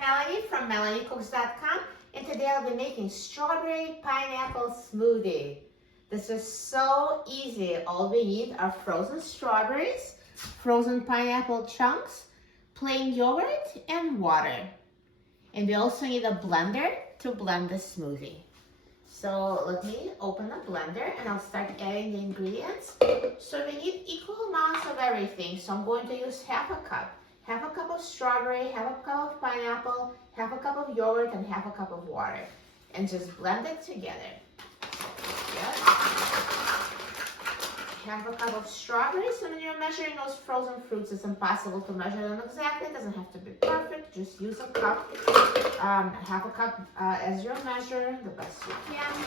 Melanie from MelanieCooks.com, and today I'll be making strawberry pineapple smoothie. This is so easy. All we need are frozen strawberries, frozen pineapple chunks, plain yogurt, and water. And we also need a blender to blend the smoothie. So let me open the blender and I'll start adding the ingredients. So we need equal amounts of everything. So I'm going to use half a cup. Half a cup of strawberry, half a cup of pineapple, half a cup of yogurt, and half a cup of water. And just blend it together. Yes. Half a cup of strawberries. And when you're measuring those frozen fruits, it's impossible to measure them exactly. It doesn't have to be perfect. Just use a cup. Half a cup as your measure, the best you can.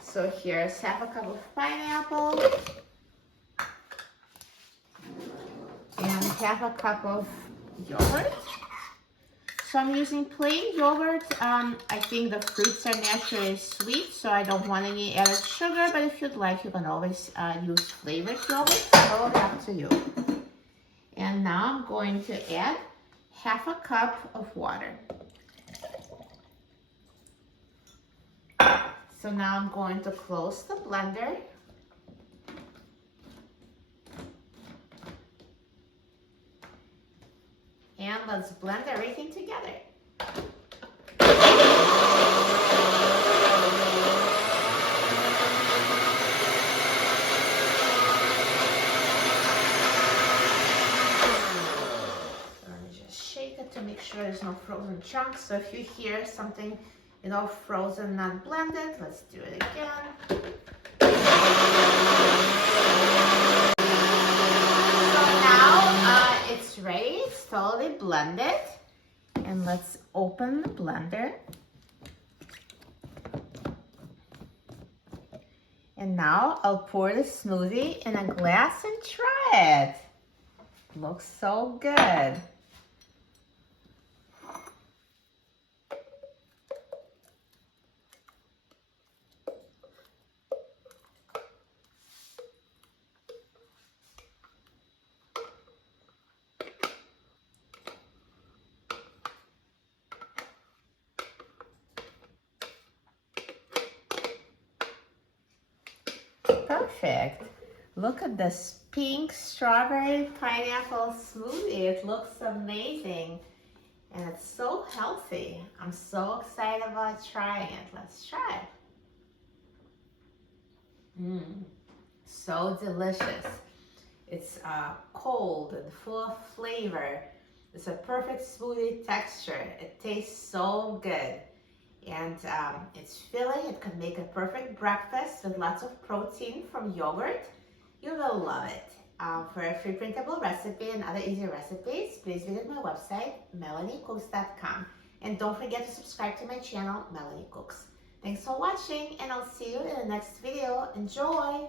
So here's half a cup of pineapple. And half a cup of yogurt. So I'm using plain yogurt. I think the fruits are naturally sweet, so I don't want any added sugar, but if you'd like, you can always use flavored yogurt, totally up to you. And now I'm going to add half a cup of water. So now I'm going to close the blender. And let's blend everything together. Let me just shake it to make sure there's no frozen chunks. So if you hear something, frozen, not blended, let's do it again. It's ready, it's totally blended. And let's open the blender. And now I'll pour the smoothie in a glass and try it. Looks so good. Perfect. Look at this pink strawberry pineapple smoothie. It looks amazing. And it's so healthy. I'm so excited about trying it. Let's try it. So delicious. It's cold and full of flavor. It's a perfect smoothie texture. It tastes so good. And it's filling. It could make a perfect breakfast with lots of protein from yogurt. You will love it. For a free printable recipe and other easy recipes, please visit my website, MelanieCooks.com. And don't forget to subscribe to my channel, Melanie Cooks. Thanks for watching, and I'll see you in the next video. Enjoy!